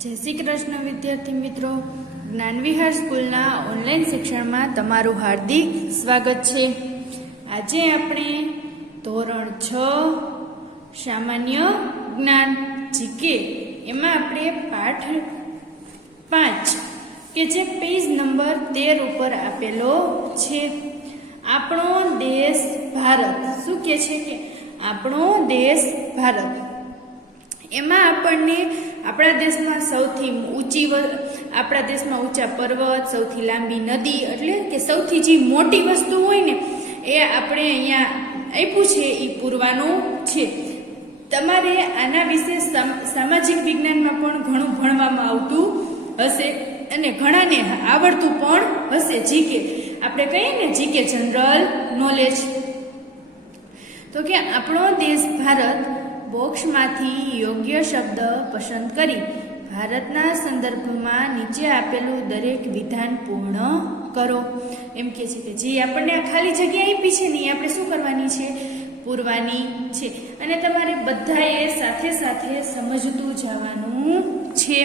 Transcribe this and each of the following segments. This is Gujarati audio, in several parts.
जय श्री कृष्ण विद्यार्थी मित्रों, ज्ञानविहार स्कूलना ऑनलाइन शिक्षण में तमारू हार्दिक स्वागत है। आज आपणे धोरण 6 सामान्य ज्ञान जीके एमां आपणे पाठ 5 के जे पेज नंबर 13 पर आपेलो छे। आपणो देश भारत शुं कहे छे के आपणो देश भारत एमां आपणने आपणा देशमां सौथी ऊंची आपणा देशमां ऊंचा पर्वत, सौथी लांबी नदी एटले के सौथी जी मोटी वस्तु होय ने ए आपणे अहींया आप्युं छे ए पूरवानुं छे। तमारे आना विશે सामाजिक विज्ञानमां पण घणुं भणवामां आवतुं हशे अने घणाने आवडतुं पण हशे। जीके आपणे कहीए ने जीके जनरल नॉलेज। तो के आपणो देश भारत बॉक्स मांथी योग्य शब्द पसंद करी भारतना संदर्भमां नीचे आपेलुं दरेक विधान पूर्ण करो। एम के छे के जे आपणे आ खाली जग्या आपी छे ने आपणे शुं करवानी छे, पूरवानी छे अने तमारे बधाए साथे साथे समजतुं जवानुं छे।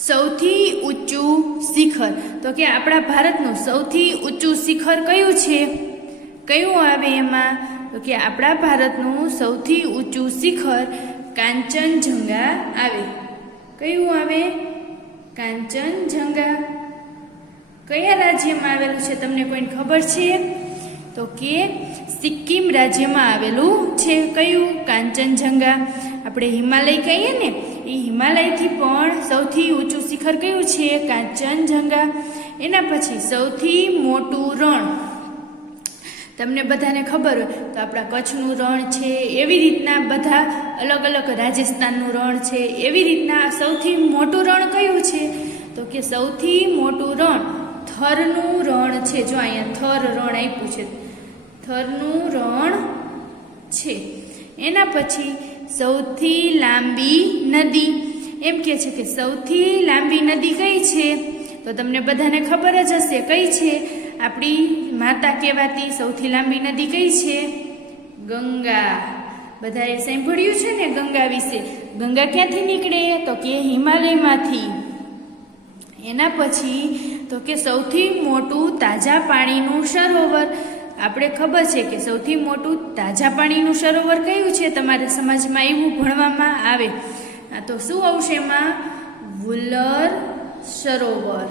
सौथी ऊंचुं शिखर, तो के आपणा भारतनुं सौथी ऊंचुं शिखर कयुं छे, कयुं आवे एमां, तो कि आपणा भारतनुं सौथी ऊंचुं शिखर कांचनजंगा आवे। कयुं आवे? कांचनजंगा। कया राज्यमां आवेलुं छे तमने कोઈને खबर छे? तो के सिक्किम राज्यमां आवेलुं छे। कयुं? कांचनजंगा। આપણે હિમાલય કહીએ ને એ હિમાલયથી પણ સૌથી ઊંચું શિખર કયું છે? કાંચનજંગા। એના પછી સૌથી મોટું રણ, તમને બધાને ખબર હોય તો આપણા કચ્છનું રણ છે, એવી રીતના બધા અલગ અલગ રાજસ્થાનનું રણ છે, એવી રીતના સૌથી મોટું રણ કયું છે? તો કે સૌથી મોટું રણ થરનું રણ છે। જો અહીંયા થર રણ આપ્યું છે, થરનું રણ છે। એના પછી સૌથી લાંબી નદી, એમ કે છે કે સૌથી લાંબી નદી કઈ છે? તો તમને બધાને ખબર જ હશે કઈ છે? આપણી માતા કહેવાતી સૌથી લાંબી નદી કઈ છે? ગંગા। બધાએ સાંભળ્યું છે ને ગંગા વિશે। ગંગા ક્યાંથી નીકળે? તો કે હિમાલયમાંથી। એના પછી તો કે સૌથી મોટું તાજા પાણીનું સરોવર, આપણે ખબર છે કે સૌથી મોટું તાજા પાણીનું સરોવર કયું છે? તમારા સમાજમાં એવું ભણવામાં આવે। તો શું આવશે એમાં? વુલર સરોવર।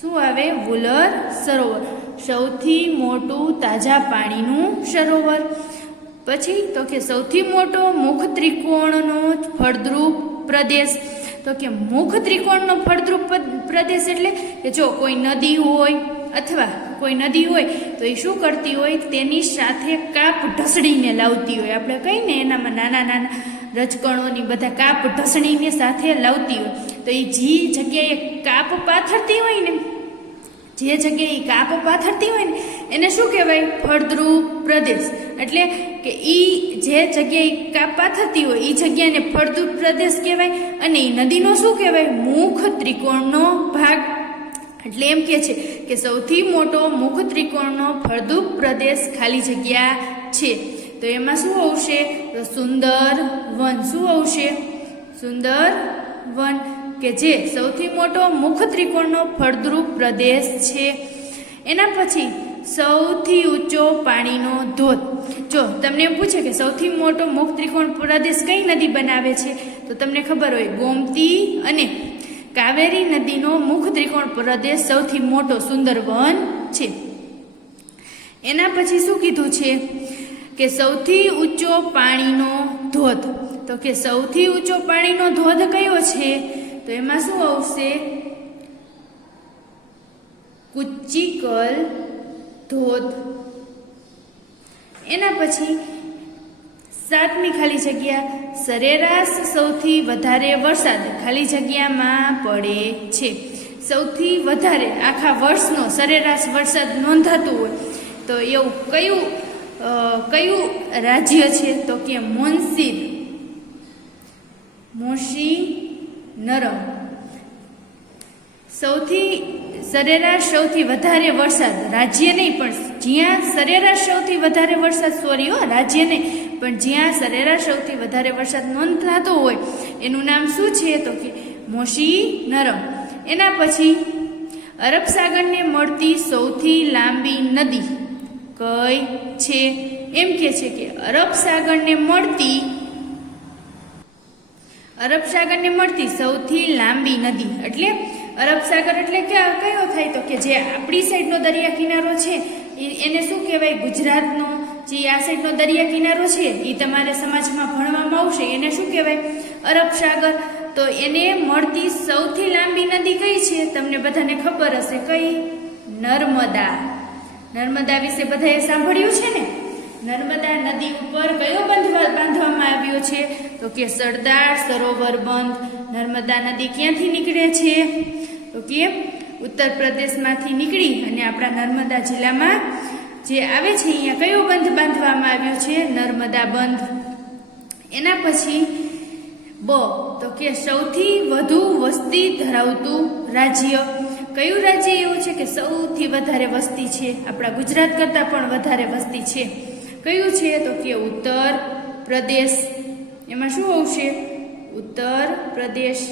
શું આવે? વુલર સરોવર, સૌથી મોટું તાજા પાણીનું સરોવર। પછી તો કે સૌથી મોટો મુખ ત્રિકોણનો ફળદ્રુપ પ્રદેશ, તો કે મુખ ત્રિકોણનો ફળદ્રુપ પ્રદેશ એટલે કે જો કોઈ નદી હોય અથવા કોઈ નદી હોય તો એ શું કરતી હોય? તેની સાથે કાપ ઢસડીને લાવતી હોય। આપણે કહીને એનામાં નાના નાના રજકણોની બધા કાપ ઢસડીને સાથે લાવતી હોય। તો એ જે જગ્યાએ કાપ પાથરતી હોય ને, જે જગ્યાએ કાપ પાથરતી હોય ને એને શું કહેવાય? ફળદ્રુપ પ્રદેશ। એટલે કે ઈ જે જગ્યાએ કાપ પાથરતી હોય એ જગ્યાને ફળદ્રુપ પ્રદેશ કહેવાય અને એ નદીનો શું કહેવાય? મુખ ત્રિકોણનો ભાગ। એટલે એમ કે છે કે સૌથી મોટો મુખ ત્રિકોણનો ફળદ્રુપ પ્રદેશ ખાલી જગ્યા છે। તો એમાં શું આવશે? તો સુંદર વન। શું આવશે? સુંદર વન, કે જે સૌથી મોટો મુખ ત્રિકોણનો ફળદ્રુપ પ્રદેશ છે। એના પછી સૌથી ઊંચો પાણીનો ધોધ। જો તમને એમ પૂછે કે સૌથી મોટો મુખ ત્રિકોણ પ્રદેશ કઈ નદી બનાવે છે? તો તમને ખબર હોય ગોમતી અને કાવેરી નદીનો મુખ ત્રિકોણ પ્રદેશ સૌથી મોટો સુંદરવન છે। એના પછી શું કીધું છે? કે સૌથી ઊંચો પાણીનો ધોધ, તો કે સૌથી ઊંચો પાણીનો ધોધ કયો છે? તો એમાં શું આવશે? કુચીકલ ધોધ। એના પછી 7મી ખાલી જગ્યા, સરેરાશ સૌથી વધારે વરસાદ ખાલી જગ્યામાં પડે છે। સૌથી વધારે આખા વર્ષનો સરેરાશ વરસાદ નોંધાતું હોય તો એવું કયું રાજ્ય છે? તો કે મોસીનરમ। સરેરાશ સૌથી વધારે વરસાદ, રાજ્ય નહીં પણ જ્યાં સરેરાશ સૌથી વધારે વરસાદ, રાજ્ય નહીં પણ જ્યાં સરેરાશ સૌથી વધારે વરસાદ નોંધાતો હોય એનું નામ શું છે? તો કે મોસી નરમ. એના પછી અરબ સાગરને મળતી સૌથી લાંબી નદી કઈ છે? એમ કે છે કે અરબ સાગરને મળતી સૌથી લાંબી નદી એટલે અરબ સાગર એટલે કયો થાય? તો કે જે આપણી સાઈડનો દરિયા કિનારો છે એને શું કહેવાય? ગુજરાતનો જે આ સાઈડનો દરિયા કિનારો છે એ તમારે સમાજમાં ભણવામાં આવશે, એને શું કહેવાય? અરબ સાગર. તો એને મળતી સૌથી લાંબી નદી કઈ છે? તમને બધાને ખબર હશે. કઈ? નર્મદા. નર્મદા વિશે બધાએ સાંભળ્યું છે ને? નર્મદા નદી ઉપર કયો બંધ બાંધવામાં આવ્યો છે? તો કે સરદાર સરોવર બંધ. નર્મદા નદી ક્યાંથી નીકળે છે? તો કે ઉત્તર પ્રદેશમાંથી નીકળી અને આપણા નર્મદા જિલ્લામાં જે આવે છે અહીંયા કયો બંધ બાંધવામાં આવ્યો છે? નર્મદા બંધ. એના પછી તો કે સૌથી વધુ વસ્તી ધરાવતું રાજ્ય કયું રાજ્ય એવું છે કે સૌથી વધારે વસ્તી છે? આપણા ગુજરાત કરતાં પણ વધારે વસ્તી છે. કયું છે? તો કે ઉત્તર પ્રદેશ. એમાં શું આવશે? ઉત્તર પ્રદેશ.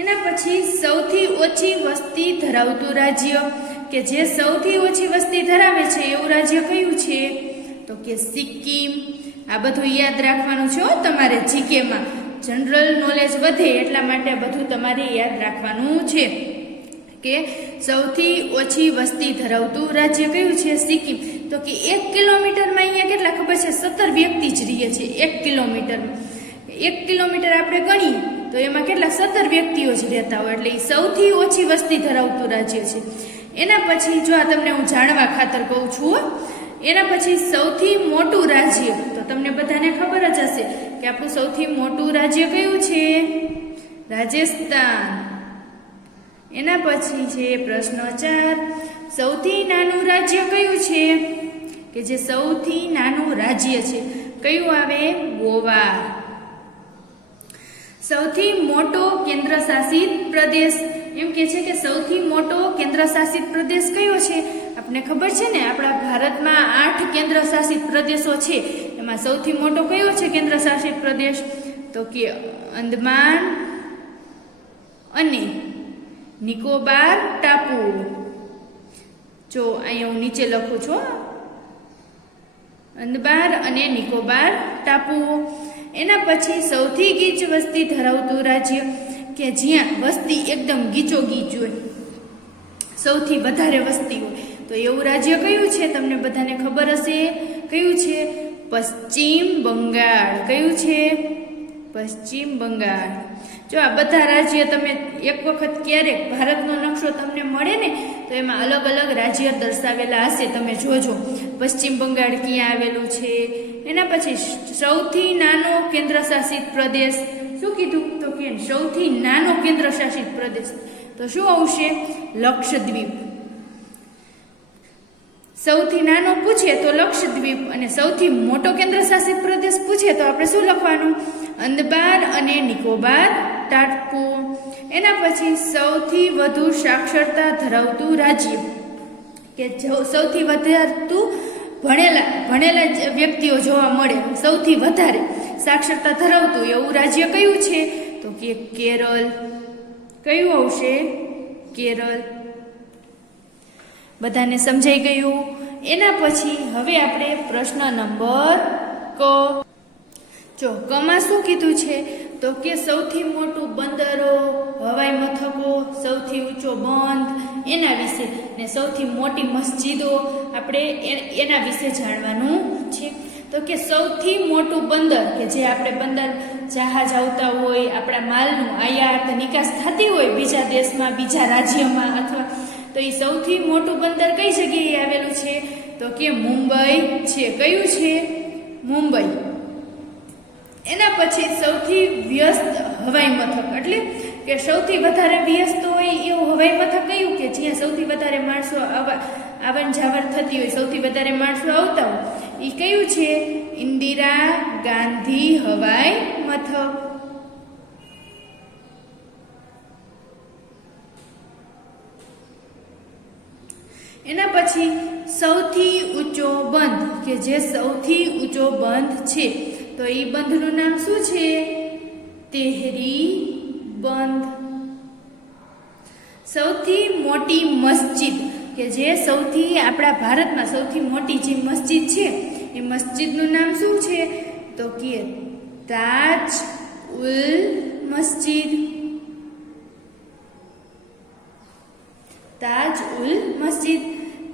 એના પછી સૌથી ઓછી વસ્તી ધરાવતું રાજ્ય કે જે સૌથી ઓછી વસ્તી ધરાવે છે એવું રાજ્ય કયું છે? તો કે સિક્કિમ. આ બધું યાદ રાખવાનું છે તમારે જીકેમાં. જનરલ નોલેજ વધે એટલા માટે બધું તમારે યાદ રાખવાનું છે કે સૌથી ઓછી વસ્તી ધરાવતું રાજ્ય કયું છે? સિક્કિમ. તો કે 1 કિલોમીટરમાં અહીંયા કેટલા ખબર છે? 17 વ્યક્તિ જ રહે છે 1 કિલોમીટરમાં. 1 કિલોમીટર આપણે ગણીએ તો એમાં કેટલા? 17 વ્યક્તિઓ જ રહેતા હોય, એટલે સૌથી ઓછી વસ્તી ધરાવતું રાજ્ય છે. એના પછી જો આ તમને હું જાણવા ખાતર કહું છું, એના પછી સૌથી મોટું રાજ્ય તો તમને બધાને ખબર જ હશે કે આપણું સૌથી મોટું રાજ્ય કયું છે? રાજસ્થાન. એના પછી છે પ્રશ્ન 4, સૌથી નાનું રાજ્ય કયું છે? કે જે સૌથી નાનું રાજ્ય છે કયું આવે? ગોવા. સૌથી મોટો કેન્દ્ર શાસિત પ્રદેશ એમ કે છે કે સૌથી મોટો કેન્દ્ર શાસિત પ્રદેશ કયો છે? આપને ખબર છે ને આપણા ભારતમાં 8 કેન્દ્ર શાસિત પ્રદેશો છે, એમાં સૌથી મોટો કયો છે કેન્દ્ર શાસિત પ્રદેશ? તો કે અંદમાન અને નિકોબાર ટાપુ. જો અહીંયા હું નીચે લખું છું, અંદમાન અને નિકોબાર ટાપુઓ. એના પછી સૌથી ગીચ વસ્તી ધરાવતું રાજ્ય કે જ્યાં વસ્તી એકદમ ગીચોગીચ હોય, સૌથી વધારે વસ્તી હોય, તો એવું રાજ્ય કયું છે? તમને બધાને ખબર હશે કયું છે? પશ્ચિમ બંગાળ. કયું છે? પશ્ચિમ બંગાળ. જો આ બધા રાજ્ય તમે એક વખત ક્યારેક ભારતનો નકશો તમને મળે ને તો એમાં અલગ અલગ રાજ્ય દર્શાવેલા હશે, તમે જોજો. પશ્ચિમ બંગાળ ક્યાં આવેલું છે? એના પછી સૌથી નાનો કેન્દ્ર શાસિત પ્રદેશ શું કીધું? તો કે સૌથી નાનો કેન્દ્ર શાસિત પ્રદેશ તો શું આવશે? લક્ષદ્વીપ. સૌથી નાનો પૂછે તો લક્ષદ્વીપ, અને સૌથી મોટો કેન્દ્ર શાસિત પ્રદેશ પૂછે તો આપણે શું લખવાનું? અંદમાન અને નિકોબાર ટાપુ. એના પછી સૌથી વધુ સાક્ષરતા ધરાવતું રાજ્ય કે સૌથી વધુ ભણેલા વ્યક્તિઓ જોવા મળે, સૌથી વધારે સાક્ષરતા ધરાવતું એવું રાજ્ય કયું છે? તો કે કેરળ. કયું આવશે? કેરળ. બધાને સમજાઈ ગયું? એના પછી હવે આપણે પ્રશ્ન નંબર ક. જો કમાં શું કીધું છે? તો કે સૌથી મોટું બંદરો, હવાઈ મથકો, સૌથી ઊંચો બંધ એના વિશે, ને સૌથી મોટી મસ્જિદો આપણે એના વિશે જાણવાનું છે. તો કે સૌથી મોટું બંદર કે જે આપણે બંદર જહાજ આવતા હોય, આપણા માલનું આયાત નિકાસ થતી હોય બીજા દેશમાં, બીજા રાજ્યમાં, અથવા તો એ સૌથી મોટું બંદર કઈ જગ્યાએ આવેલું છે? તો કે મુંબઈ છે. કયું છે? મુંબઈ. એના પછી સૌથી વ્યસ્ત હવાઈ મથક એટલે કે સૌથી વધારે વ્યસ્ત હોય એવું હવાઈ મથક કયું કે જ્યાં સૌથી વધારે માણસો આવન જાવન થતી હોય, સૌથી વધારે માણસો આવતા હોય, એ કયું છે? ઇન્દિરા ગાંધી હવાઈ મથક. એના પછી સૌથી ઊંચો બંધ કે જે સૌથી ઊંચો બંધ છે તો એ બંધનું નામ શું છે? તેહરી બંધ. સૌથી મોટી મસ્જિદ કે જે સૌથી આપણા ભારતમાં સૌથી મોટી જે મસ્જિદ છે એ મસ્જિદનું નામ શું છે? તો કે તાજ ઉલ મસ્જિદ. તાજ ઉલ મસ્જિદ.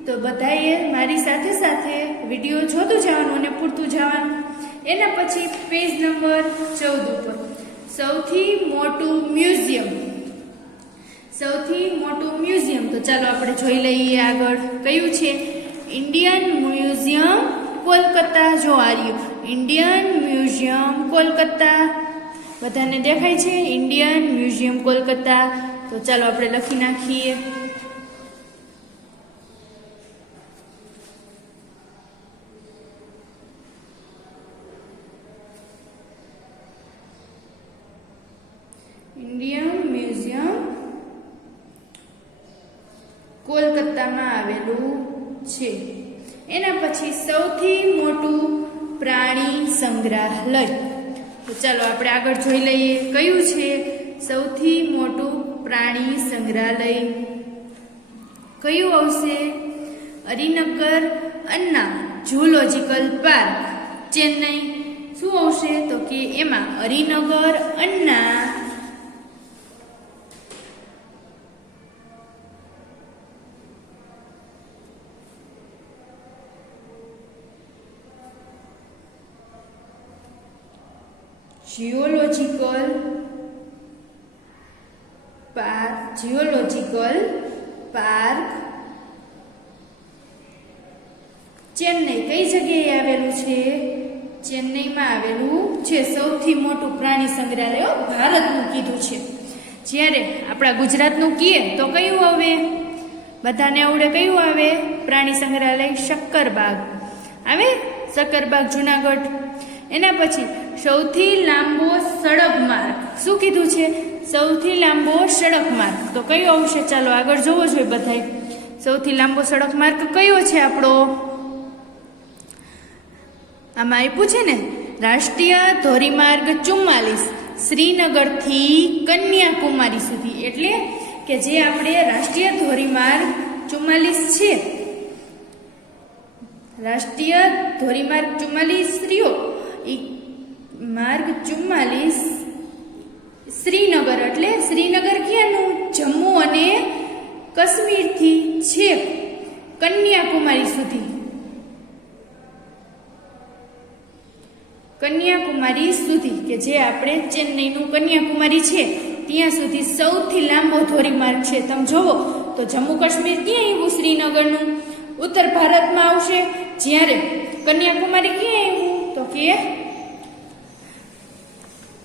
તો બધાએ મારી સાથે સાથે વિડીયો જોતું જવાનું અને પૂરતું જવાનું. એના પછી પેજ નંબર 14 ઉપર સૌથી મોટું મ્યુઝિયમ. સૌથી મોટું મ્યુઝિયમ તો ચાલો આપણે જોઈ લઈએ આગળ કયું છે. Indian museum Kolkata. જો આર્યું ઇન્ડિયન મ્યુઝિયમ કોલકાતા. બધાને દેખાય છે ઇન્ડિયન મ્યુઝિયમ કોલકાતા. તો ચાલો આપણે લખી નાખીએ. ઇન્ડિયન મ્યુઝિયમ કોલકાતામાં આવેલું છે. એના પછી સૌથી મોટું પ્રાણી સંગ્રહાલય. તો ચાલો આપણે આગળ જોઈ લઈએ કયું છે સૌથી મોટું પ્રાણી સંગ્રહાલય. કયું આવશે? અરિનગર અન્ના ઝૂલોજિકલ પાર્ક, ચેન્નઈ. શું આવશે? તો કે એમાં અરિનગર અન્ના જીઓલોજિકલ પાર્ક ચેન્નઈ. કઈ જગ્યાએ આવેલું છે? ચેન્નઈમાં આવેલું છે. સૌથી મોટું પ્રાણી સંગ્રહાલય ભારતનું કીધું છે. જ્યારે આપણા ગુજરાતનું કહીએ તો કયું આવે? બધાને આવડે કયું આવે? પ્રાણી સંગ્રહાલય શક્કરબાગ આવે. શક્કરબાગ જુનાગઢ. એના પછી સૌથી લાંબો સડક માર્ગ. શું કીધું છે? સૌથી લાંબો સડક માર્ગ. તો કયો આવશે? ચાલો આગળ જોવો જોઈએ બધાય. સૌથી લાંબો સડક માર્ગ કયો છે આપણો? આમાં આપ્યું છે ને રાષ્ટ્રીય ધોરીમાર્ગ 44 શ્રીનગરથી કન્યાકુમારી સુધી. એટલે કે જે આપણે રાષ્ટ્રીય ધોરીમાર્ગ 44 છે, રાષ્ટ્રીય ધોરીમાર્ગ 44 રહ્યો એ માર્ગ 44 શ્રીનગર એટલે શ્રીનગર ક્યાંનું? જમ્મુ અને કાશ્મીરથી છેક કન્યાકુમારી સુધી. કન્યાકુમારી સુધી કે જે આપણે ચેન્નઈનું કન્યાકુમારી છે ત્યાં સુધી સૌથી લાંબો ધોરીમાર્ગ છે. તમે જોવો તો જમ્મુ કાશ્મીર ક્યાં આવ્યું? શ્રીનગરનું ઉત્તર ભારતમાં આવશે. જ્યારે કન્યાકુમારી ક્યાં આવ્યું? તો કે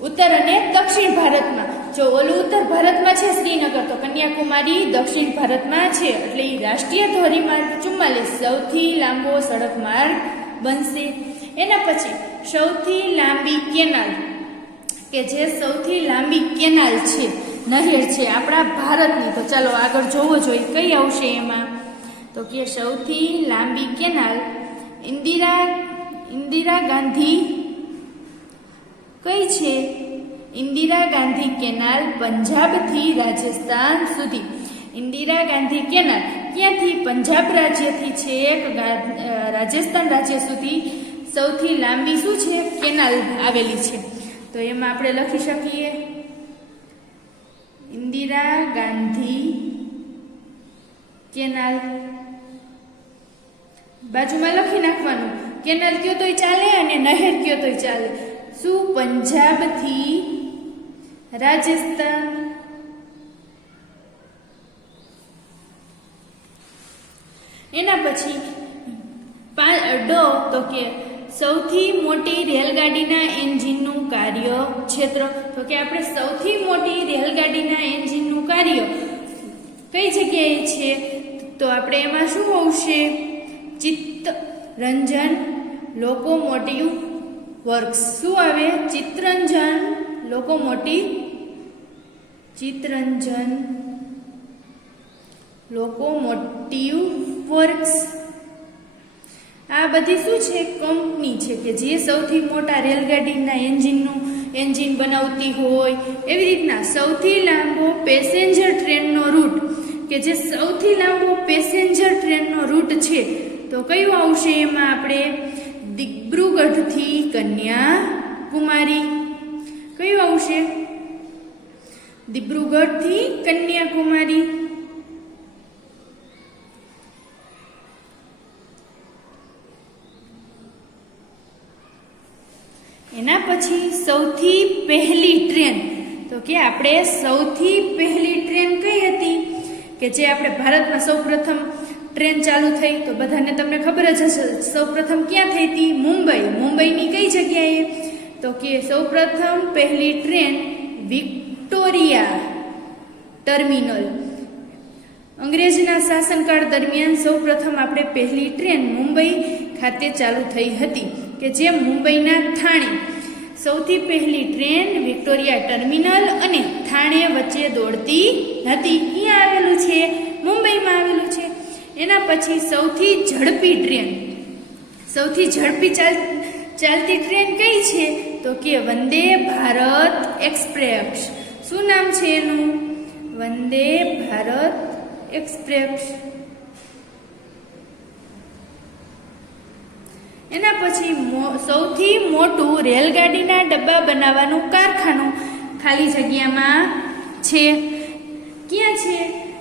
ઉત્તર અને દક્ષિણ ભારતમાં. જો ઓલું ઉત્તર ભારતમાં છે શ્રીનગર, તો કન્યાકુમારી દક્ષિણ ભારતમાં છે. એટલે એ રાષ્ટ્રીય ધોરીમાર્ગ 44 સૌથી લાંબો સડક માર્ગ બનશે. એના પછી સૌથી લાંબી કેનાલ કે જે સૌથી લાંબી કેનાલ છે, નહેર છે આપણા ભારતની. તો ચાલો આગળ જોવો જોઈએ કઈ આવશે એમાં. તો કે સૌથી લાંબી કેનાલ ઇન્દિરા ગાંધી કઈ છે? ઇન્દિરા ગાંધી કેનાલ પંજાબથી રાજસ્થાન સુધી. ઇન્દિરા ગાંધી કેનાલ ક્યાંથી? પંજાબ રાજ્યથી છેક રાજસ્થાન રાજ્ય સુધી સૌથી લાંબી શું છે? કેનાલ આવેલી છે. તો એમાં આપણે લખી શકીએ ઇન્દિરા ગાંધી કેનાલ. બાજુમાં લખી નાખવાનું કેનાલ કયો તોય ચાલે અને નહેર કયો તોય ચાલે. શું? પંજાબથી રાજસ્થાન. એના પછી તો કે સૌથી મોટી રેલગાડીના એન્જિનનું કાર્ય ક્ષેત્ર. તો કે આપણે સૌથી મોટી રેલગાડીના એન્જિનનું કાર્ય કઈ જગ્યાએ છે? તો આપણે એમાં શું આવશે? ચિત્તરંજન લોકોમોટિવ વર્ક્સ. શું આવે? ચિત્તરંજન લોકોમોટિવ વર્ક્સ. આ બધી શું છે? કંપની છે કે જે સૌથી મોટા રેલગાડીના એન્જિન બનાવતી હોય. એવી રીતના સૌથી લાંબો પેસેન્જર ટ્રેનનો રૂટ કે જે સૌથી લાંબો પેસેન્જર ટ્રેનનો રૂટ છે તો કયું આવશે એમાં? આપણે દિબ્રુગઢથી કન્યાકુમારી. કયું આવશે? દિબ્રુગઢથી કન્યાકુમારી. એના પછી સૌથી પહેલી ટ્રેન તો કે આપણે સૌથી પહેલી ટ્રેન કઈ હતી કે જે આપણે ભારતમાં સૌપ્રથમ ટ્રેન ચાલુ થઈ? તો બધાને તમને ખબર જ હશે સૌપ્રથમ ક્યાં થઈ હતી? મુંબઈની કઈ જગ્યાએ? તો કે સૌપ્રથમ પહેલી ટ્રેન વિક્ટોરિયા ટર્મિનલ. અંગ્રેજના શાસનકાળ દરમિયાન સૌપ્રથમ આપણે પહેલી ટ્રેન મુંબઈ ખાતે ચાલુ થઈ હતી કે જે મુંબઈના થાણે સૌથી પહેલી ટ્રેન વિક્ટોરિયા ટર્મિનલ અને થાણે વચ્ચે દોડતી હતી. ક્યાં આવેલું છે? મુંબઈમાં આવેલું છે. એના પછી સૌથી ઝડપી ટ્રેન, સૌથી ઝડપી ચાલતી ટ્રેન કઈ છે? તો કે વંદે ભારત એક્સપ્રેસ. શું નામ છે એનું? વંદે ભારત એક્સપ્રેસ. એના પછી સૌથી મોટું રેલગાડીના ડબ્બા બનાવવાનું કારખાનું ખાલી જગ્યામાં છે. ક્યાં છે?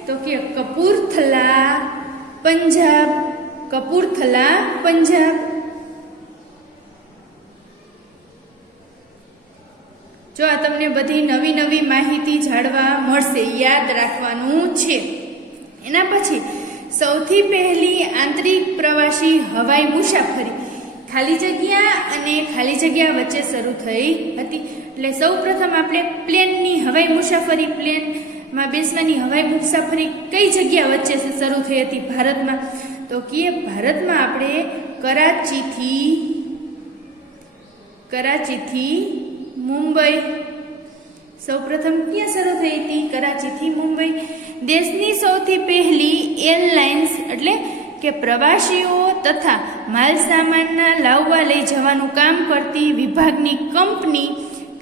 તો કે કપૂરથલા, પંજાબ. કપૂરથલા, પંજાબ. જો આ તમને બધી નવી નવી માહિતી જાણવા મળશે, યાદ રાખવાનું છે. એના પછી સૌથી પહેલી આંતરિક પ્રવાસી હવાઈ મુસાફરી ખાલી જગ્યા અને ખાલી જગ્યા વચ્ચે શરૂ થઈ હતી. એટલે સૌ પ્રથમ આપણે પ્લેનની હવાઈ મુસાફરી, પ્લેનમાં બેસવાની હવાઈ મુસાફરી કઈ જગ્યા વચ્ચે શરૂ થઈ હતી ભારતમાં? તો કે ભારતમાં આપણે કરાચીથી મુંબઈ. સૌપ્રથમ ક્યાં શરૂ થઈ હતી? કરાચીથી મુંબઈ. દેશની સૌથી પહેલી એરલાઇન્સ એટલે કે પ્રવાસીઓ તથા માલ સામાનના લાવવા લઈ જવાનું કામ કરતી વિભાગની કંપની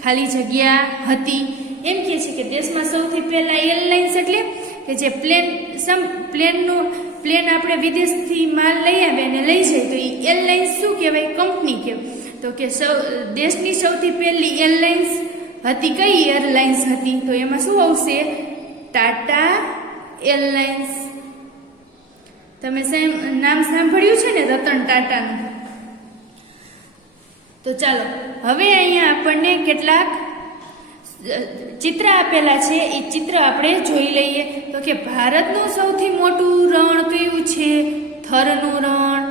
ખાલી જગ્યા હતી. એમ કહે છે કે દેશમાં સૌથી પહેલા એરલાઇન્સ એટલે કે જે પ્લેન આપણે વિદેશથી માલ લઈ આવે અને લઈ જાય તો એ એરલાઇન્સ શું કહેવાય? કંપની કહેવાય. તો કે દેશની સૌથી પહેલી એરલાઇન્સ હતી. કઈ એરલાઇન્સ હતી? તો એમાં શું આવશે? ટાટા એરલાઇન્સ. તમે નામ સાંભળ્યું છે ને રતન ટાટાનું? તો ચાલો હવે અહીંયા આપણને કેટલાક ચિત્ર આપેલા છે, એ ચિત્ર આપણે જોઈ લઈએ. તો કે ભારતનું સૌથી મોટું રણ કયું છે? થરનું રણ.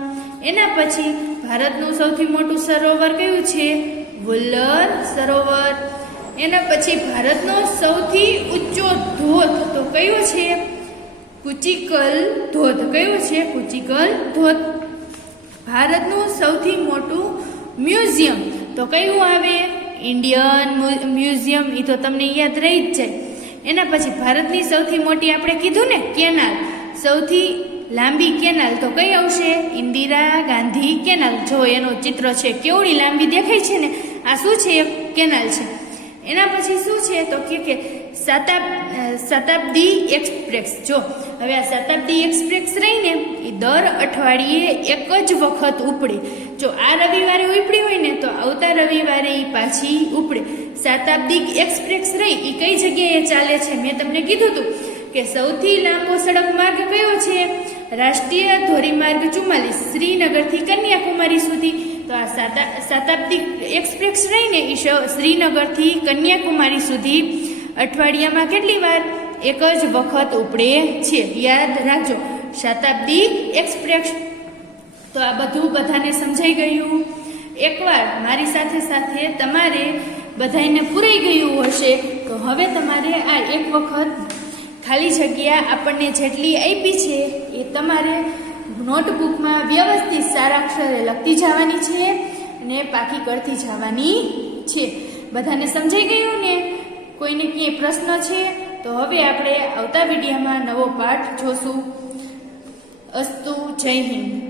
એના પછી ભારતનું સૌથી મોટું સરોવર કયું છે? વુલ્લર સરોવર. એના પછી ભારતનો સૌથી ઊંચો ધોધ તો કયો છે? કુચીકલ ધોધ. કયો છે? કુચીકલ ધોધ. ભારતનું સૌથી મોટું મ્યુઝિયમ તો કયું આવે? Indian museum. એ તો તમને યાદ રહી જ જાય. એના પછી ભારતની સૌથી મોટી આપણે કીધું ને કેનાલ, સૌથી લાંબી કેનાલ તો કઈ આવશે? ઇન્દિરા ગાંધી કેનાલ. જો એનો ચિત્ર છે, કેવડી લાંબી દેખાય છે ને? આ શું છે? કેનાલ છે. એના પછી શું છે? તો કે શતાબ્દી એક્સપ્રેસ. જો હવે આ શતાબ્દી એક્સપ્રેસ રહીને એ દર અઠવાડિયે એક જ વખત ઉપડે. જો આ રવિવારે ઉપડી હોય ને તો આવતા રવિવારે એ પાછી ઉપડે. શતાબ્દી એક્સપ્રેસ રહી એ કઈ જગ્યાએ ચાલે છે? મેં તમને કીધું હતું કે સૌથી લાંબો સડક માર્ગ કયો છે? રાષ્ટ્રીય ધોરીમાર્ગ 44 શ્રીનગરથી કન્યાકુમારી સુધી. તો આ શતાબ્દી એક્સપ્રેસ રહીને એ શ્રીનગરથી કન્યાકુમારી સુધી અઠવાડિયામાં કેટલી વાર? એક જ વખત ઉપડે છે. યાદ રાખજો, શતાબ્દી એક્સપ્રેસ. તો આ બધું બધાને સમજાઈ ગયું? એકવાર મારી સાથે સાથે તમારે બધાને પૂરાઈ ગયું હશે તો હવે તમારે આ એક વખત ખાલી જગ્યા આપણને જેટલી આપી છે એ તમારે નોટબુકમાં વ્યવસ્થિત સારા અક્ષરે લખતી જવાની છે અને પાકી કરતી જવાની છે. બધાને સમજાઈ ગયું ને? કોઈને ક્યાંય પ્રશ્ન છે તો હવે આપણે આવતા વિડીયોમાં નવો પાઠ જોશું. અસ્તુ, જય હિન્દ.